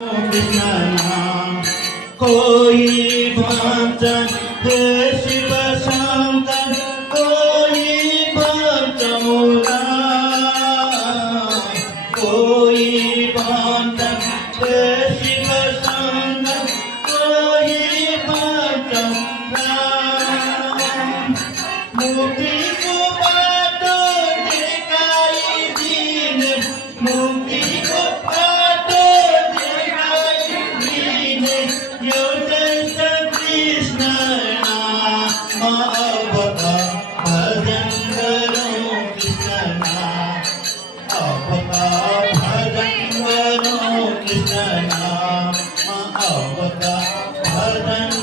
कृष्ण नाम कोई भजन हे शिव शंकर कोई भजन मोरा कोई भजन हे शिव शंकर कोई भजन राम मुक्ति को बाटो दिखाई दीन मुक्ति को बाटो दिखाई दीन यो जैसा कृष्ण नाम अवतार भजन करो कृष्ण नाम अवतार भजन करो कृष्ण नाम अवतार भजन